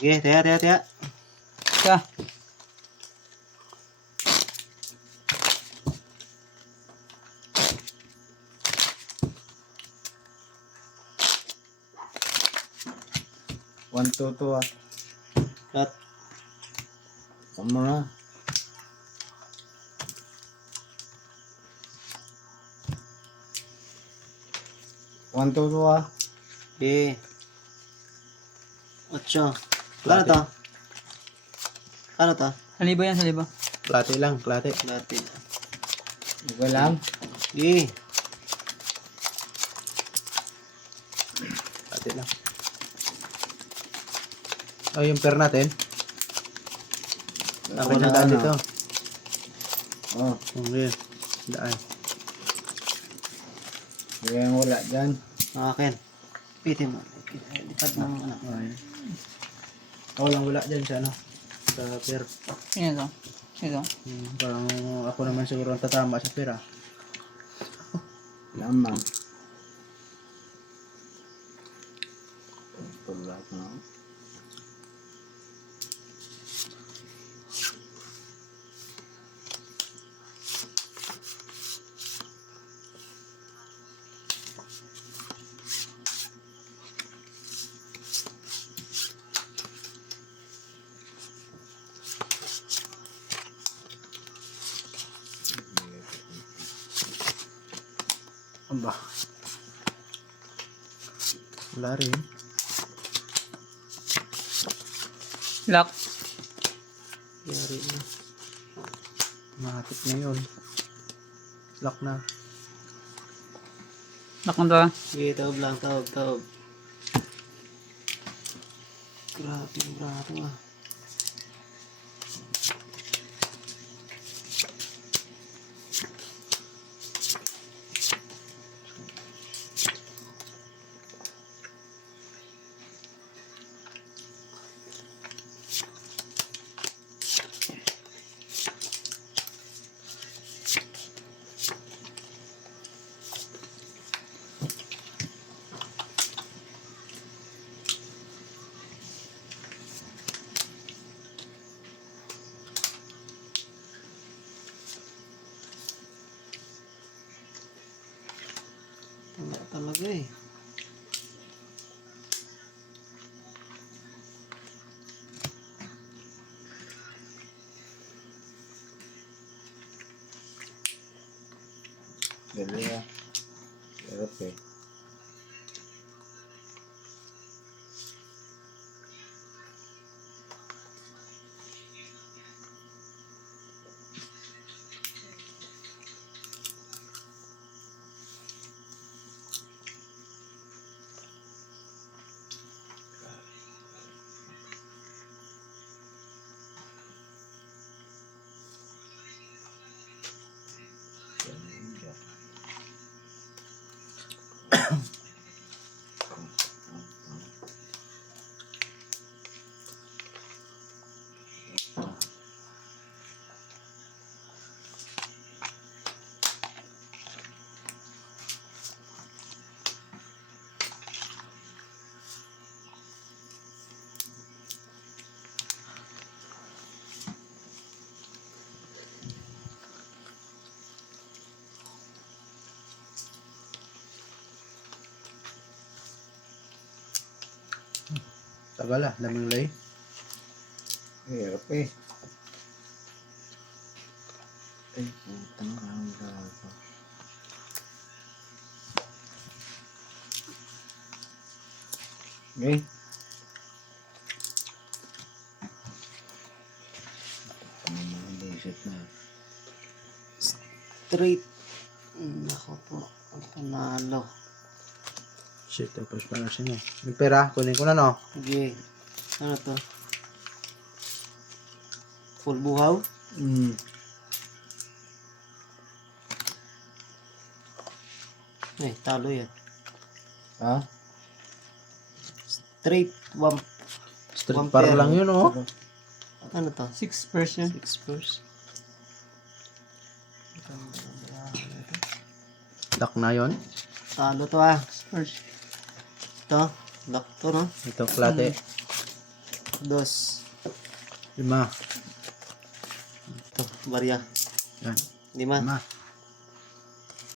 Sige, tiya. Ka. One, two, two, ah. Cut. Ano na? One, two, two, ah. Sige. 8. Ano to? Ano to? Salibo yan, salibo. Plate lang, plate. Dati. Okay lang. Sige. Plate lang. Oh, yung pair natin. Ako na daan dito. Oh, Okay. Daan. bigay ang wala dyan. Akin. Pitin mo. Lipad mo ano. Okay. Ako lang wala dyan sa ano. Sa pair. Yan ito. Ito. Parang ako naman siguro ang tatama sa pair ah. Lamang. Tulad na. Aba. Wala rin. Lock. Yari na. Mahapit na yun. Lock na. Lock mo to. Sige, taob lang. Taob. Grabe ah. Wala talaga eh. Dali ah. Hirap eh. Tagal ah. Daming lay. Hirap eh. Ay, putang ang gago. Okay. Ano mga bullshit na. Straight. Nako po. Ang panalo. Shit, tapos pala siya niya. Yung pera, kunin ko na no. Sige. Ano to? Full buhaw? Talo yan. Ha? Straight. Street One par pair. lang yun oh. Ano to? 6 version. 6 first. Lock na yun. Talo to ah. First. Ito. Lock to no? Ito, plate. dos. 5. Ito, barya. Yan. 5. 5.